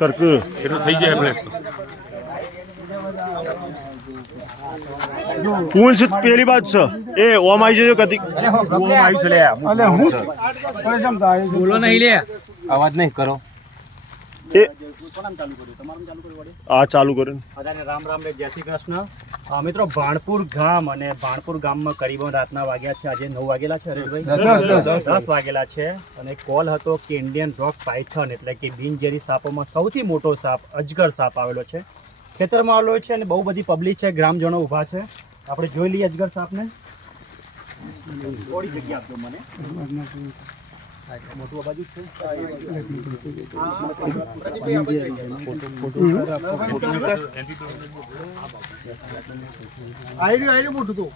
કર્ક એટલું થઈ જાય આપણે પૂંછ પેલી બાજુ છે એ ઓમ આવી જજો કદી ઓમ આવી છે લે અલે હું બોલો નહીં લે અવાજ નહીં કરો એ આ ચાલુ કર્યું બધાને રામ રામ લે જય શ્રી કૃષ્ણ મિત્રો ભાણપુર ગામ અને ભાણપુર ગામમાં કરીબન રાતના વાગ્યા છે આજે 9 વાગેલા છે હરેશભાઈ 10 વાગેલા છે અને કોલ હતો કે ઇન્ડિયન રોક પાયથન એટલે કે બિનઝેરી સાપોમાં સૌથી મોટો સાપ અજગર સાપ આવેલો છે ખેતરમાં આવેલો છે અને બહુ બધી પબ્લિક છે ગ્રામજનો ઊભા છે આપણે જોઈ લઈએ અજગર સાપને થોડી જગ્યા આપજો મને મોટું બાજુ છે આયરું મોટું તો